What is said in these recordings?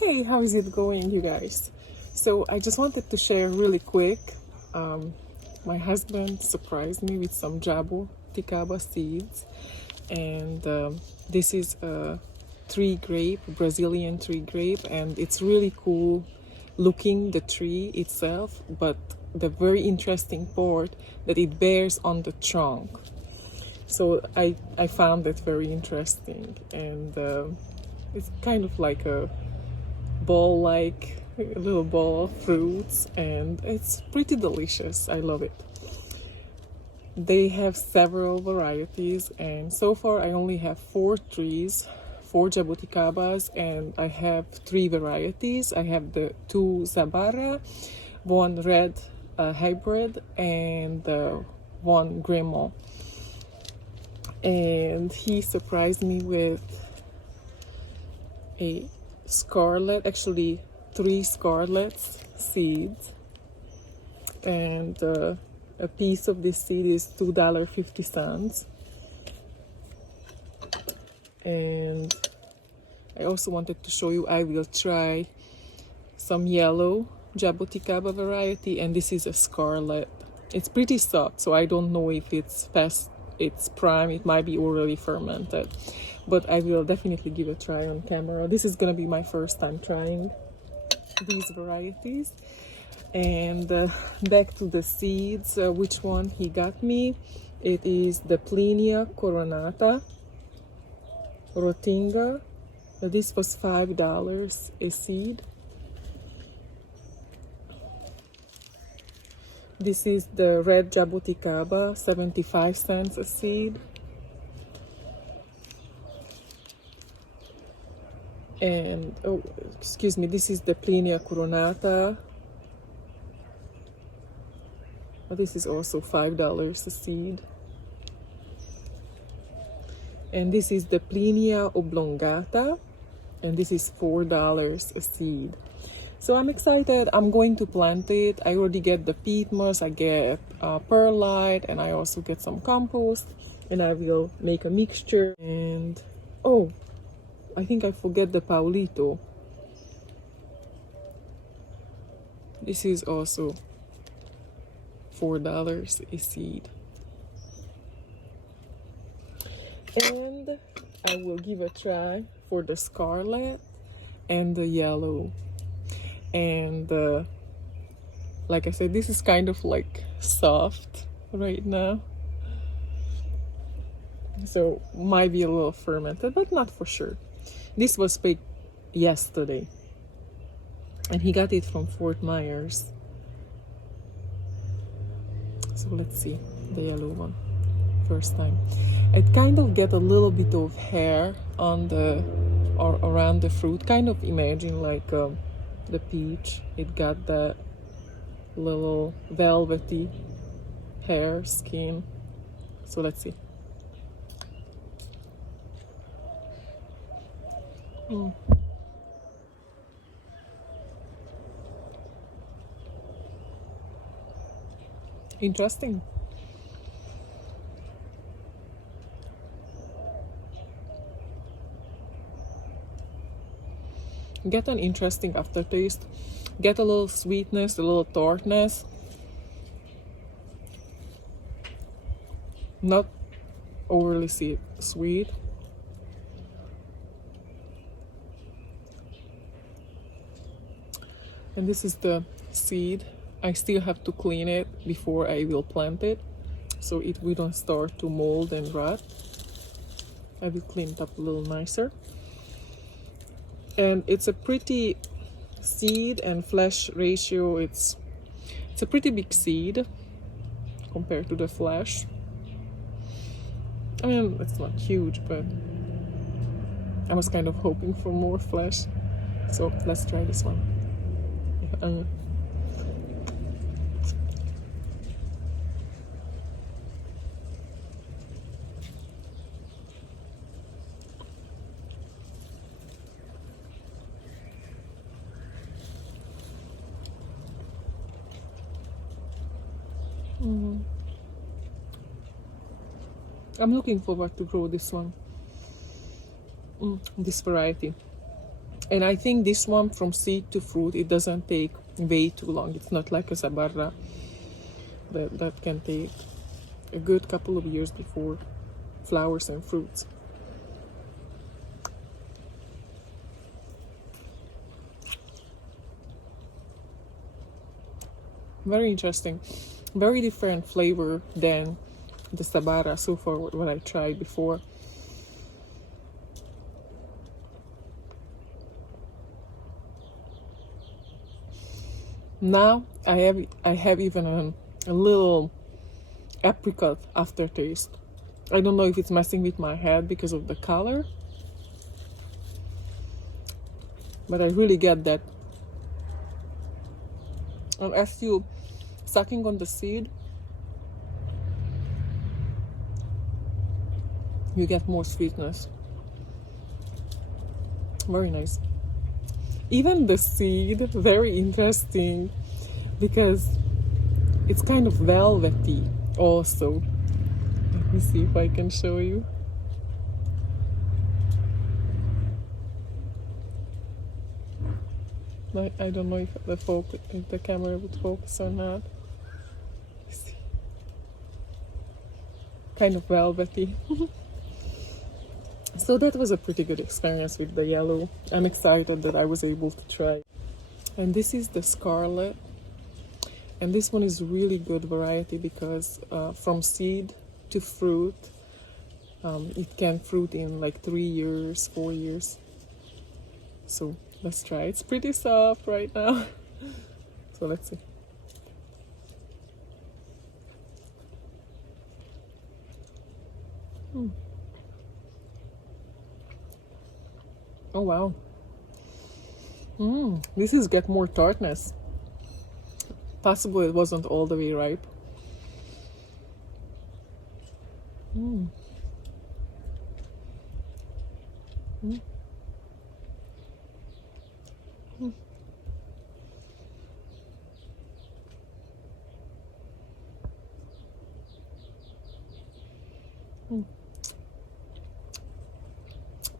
Hey, how's it going, you guys? So I just wanted to share really quick. My husband surprised me with some jaboticaba seeds, and this is a tree grape, Brazilian tree grape, and it's really cool looking the tree itself, but the very interesting part that it bears on the trunk. So I found that very interesting, and it's kind of like a a little ball of fruits, and it's pretty delicious. I love it. They have several varieties, and so far I only have 4 trees, 4 jabuticabas, and I have 3 varieties. I have the 2 Zabara, 1 red hybrid, and 1 Grimo. And he surprised me with a scarlet, actually 3 scarlet seeds, and a piece of this seed is $2.50. And I also wanted to show you, I will try some yellow jaboticaba variety, and this is a scarlet. It's pretty soft, so I don't know if it's past its prime. It might be already fermented, but I will definitely give a try on camera. This is gonna be my first time trying these varieties. And back to the seeds, which one he got me. It is the Plinia coronata rotinga. This was $5 a seed. This is the red jaboticaba, 75 cents a seed. And oh, excuse me, this is the Plinia coronata. This is also $5 a seed. And this is the Plinia oblongata, and this is $4 a seed. So I'm excited. I'm going to plant it. I already get the peat moss, I get perlite, and I also get some compost, and I will make a mixture. And oh, I think I forget the Paulito. This is also $4 a seed. And I will give a try for the scarlet and the yellow. And like I said, this is kind of like soft right now, so might be a little fermented, but not for sure. This was baked yesterday, and he got it from Fort Myers. So let's see the yellow one. First time. It kind of get a little bit of hair on the or around the fruit. Kind of imagine like the peach. It got that little velvety hair skin. So let's see. Interesting. Get an interesting aftertaste. Get a little sweetness, a little tartness. Not overly sweet. And this is the seed. I still have to clean it before I will plant it, so it wouldn't start to mold and rot. I will clean it up a little nicer. And it's a pretty seed and flesh ratio. It's a pretty big seed compared to the flesh. I mean, it's not huge, but I was kind of hoping for more flesh. So let's try this one. I'm looking forward to grow this one, this variety. And I think this one, from seed to fruit, it doesn't take way too long. It's not like a sabarra that can take a good couple of years before flowers and fruits. Very interesting. Very different flavor than the sabarra so far, what I tried before. Now I have even a little apricot aftertaste. I don't know if it's messing with my head because of the color, but I really get that. And as you sucking on the seed, you get more sweetness. Very nice. Even the seed, very interesting, because it's kind of velvety also. Let me see if I can show you. I don't know if the camera would focus or not. Let's see. Kind of velvety. So that was a pretty good experience with the yellow. I'm excited that I was able to try. And this is the Scarlet. And this one is really good variety because from seed to fruit, it can fruit in like 3 years, 4 years. So let's try. It's pretty soft right now. So let's see. Oh wow. This is get more tartness. Possibly it wasn't all the way ripe.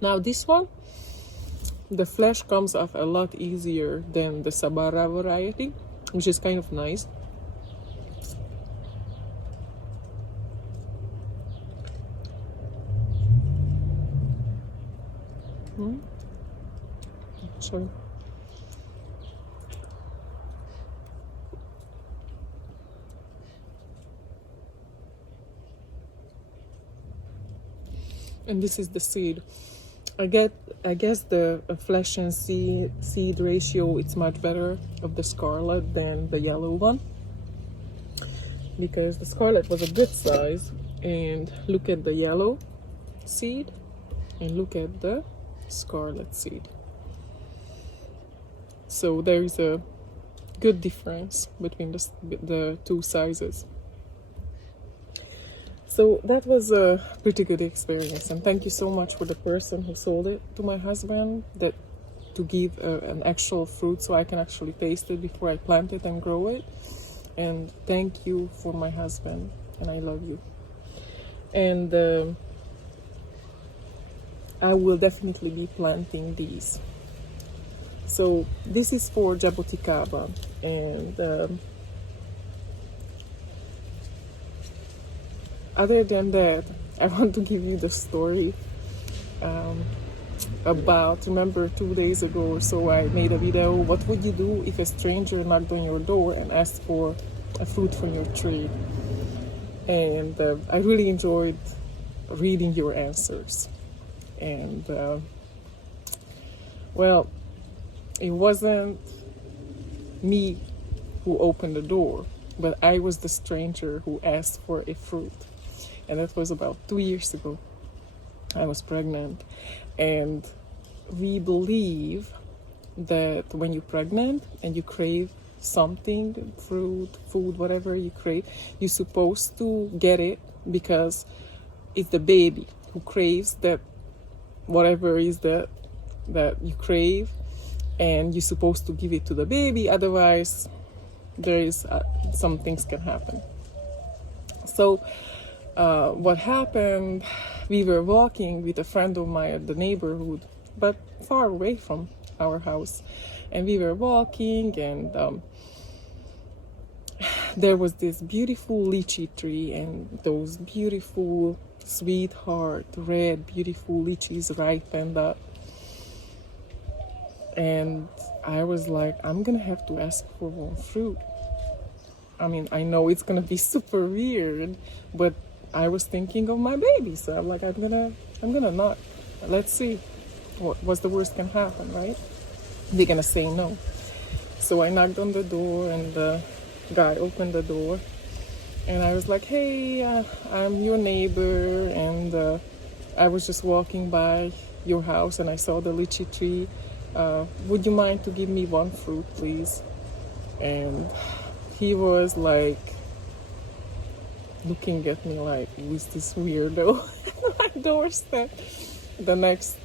Now this one, the flesh comes off a lot easier than the sabarra variety, which is kind of nice. Sorry. And this is the seed. I guess the flesh and seed ratio, it's much better of the Scarlet than the yellow one, because the Scarlet was a good size. And look at the yellow seed and look at the Scarlet seed. So there is a good difference between the two sizes. So that was a pretty good experience, and thank you so much for the person who sold it to my husband, that to give an actual fruit so I can actually taste it before I plant it and grow it. And thank you for my husband, and I love you. And I will definitely be planting these. So this is for Jaboticaba, and other than that, I want to give you the story about, remember 2 days ago or so I made a video, what would you do if a stranger knocked on your door and asked for a fruit from your tree? And I really enjoyed reading your answers. And well, it wasn't me who opened the door, but I was the stranger who asked for a fruit. And that was about 2 years ago. I was pregnant, and we believe that when you're pregnant and you crave something, fruit, food, whatever you crave, you're supposed to get it, because it's the baby who craves that, whatever is that you crave, and you're supposed to give it to the baby, otherwise there is some things can happen. So what happened, we were walking with a friend of mine at the neighborhood, but far away from our house. And we were walking, and there was this beautiful lychee tree, and those beautiful sweetheart red beautiful lychees ripened up. And I was like, I'm gonna have to ask for one fruit. I mean, I know it's gonna be super weird, but I was thinking of my baby, so I'm like, I'm gonna knock. Let's see what's the worst can happen, right? They're gonna say no. So I knocked on the door, and the guy opened the door, and I was like, hey, I'm your neighbor, and I was just walking by your house, and I saw the lychee tree. Would you mind to give me one fruit, please? And he was like looking at me like, who's this weirdo at my doorstep? The next,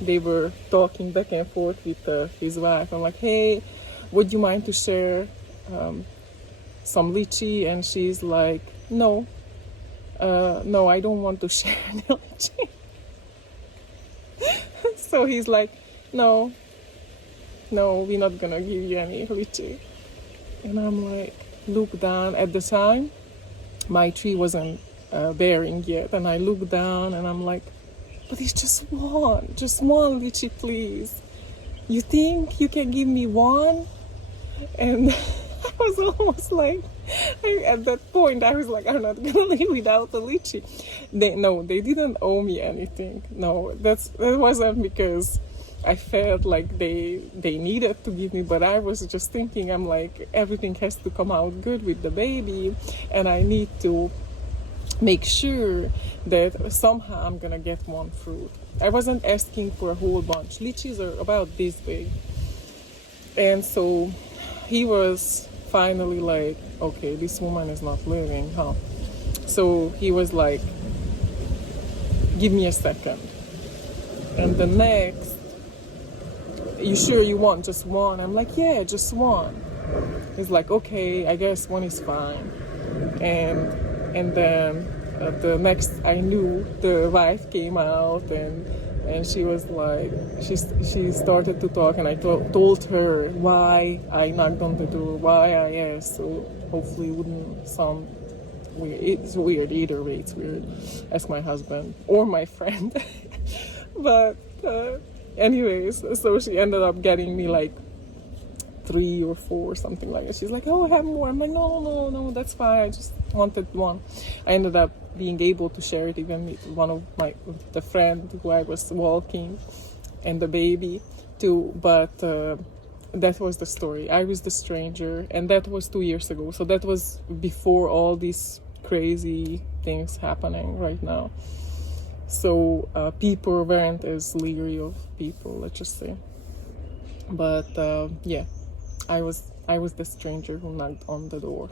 they were talking back and forth with his wife. I'm like, hey, would you mind to share some lychee? And she's like, no, no, I don't want to share the lychee. So he's like, no, we're not gonna give you any lychee. And I'm like, look down. At the time, my tree wasn't bearing yet, and I look down, and I'm like, but it's just one lychee, please. You think you can give me one? And I was almost like, at that point, I was like, I'm not gonna live without a lychee. They didn't owe me anything. No, that wasn't because I felt like they needed to give me, but I was just thinking, I'm like, everything has to come out good with the baby, and I need to make sure that somehow I'm gonna get one fruit. I wasn't asking for a whole bunch. Lychees are about this big. And so he was finally like, okay, this woman is not living, huh? So he was like, give me a second. And the next, you sure you want just one? I'm like, yeah, just one. He's like, okay, I guess one is fine. And then the next I knew, the wife came out, and she was like, she started to talk, and I told her why I knocked on the door, why I asked, so hopefully it wouldn't sound weird. It's weird either way, it's weird. Ask my husband or my friend. But anyways, so she ended up getting me like 3 or 4, something like that. She's like, oh, I have more. I'm like, no, that's fine. I just wanted one. I ended up being able to share it even with the friend who I was walking, and the baby too. But that was the story. I was the stranger, and that was 2 years ago. So that was before all these crazy things happening right now. So people weren't as leery of people, let's just say. But yeah, I was the stranger who knocked on the door.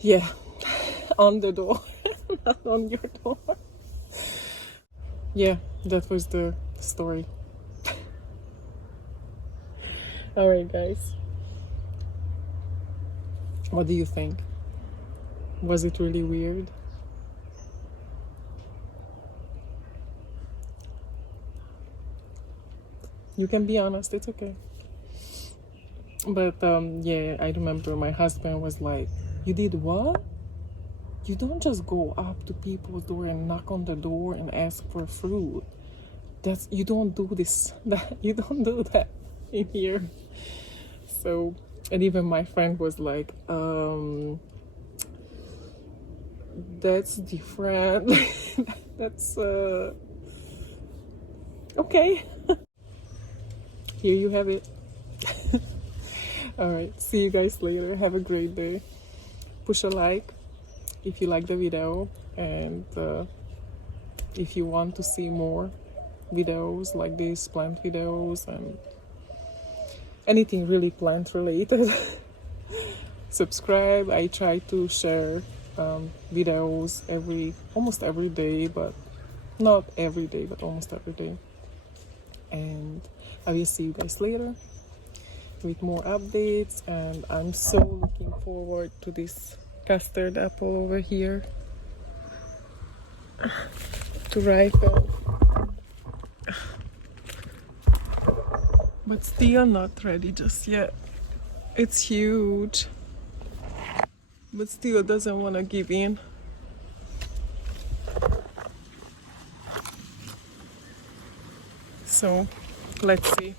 Yeah, on the door, not on your door. Yeah, that was the story. All right, guys. What do you think? Was it really weird? You can be honest, it's okay. But yeah, I remember my husband was like, you did what? You don't just go up to people's door and knock on the door and ask for fruit. You don't do this. You don't do that in here. So, and even my friend was like, that's different. That's okay. Here you have it. Alright, see you guys later. Have a great day. Push a like if you like the video, and if you want to see more videos like this, plant videos and anything really plant related. Subscribe. I try to share videos almost every day, but not every day, but almost every day. And I will see you guys later with more updates, and I'm so looking forward to this custard apple over here to ripen. but still not ready just yet. It's huge, but still doesn't want to give in. So let's see.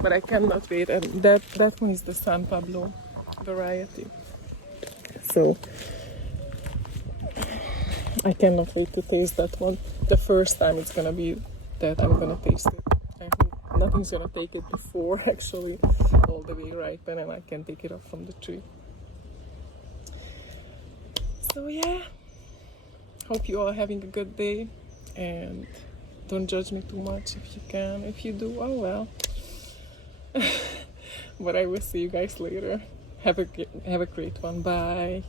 But I cannot wait. And that one is the San Pablo variety. So I cannot wait to taste that one. The first time it's gonna be that I'm gonna taste it. I hope nothing's gonna take it before actually all the way ripen and I can take it off from the tree. So yeah, hope you all are having a good day, and don't judge me too much if you can. If you do, oh well. But I will see you guys later. Have a great one. Bye.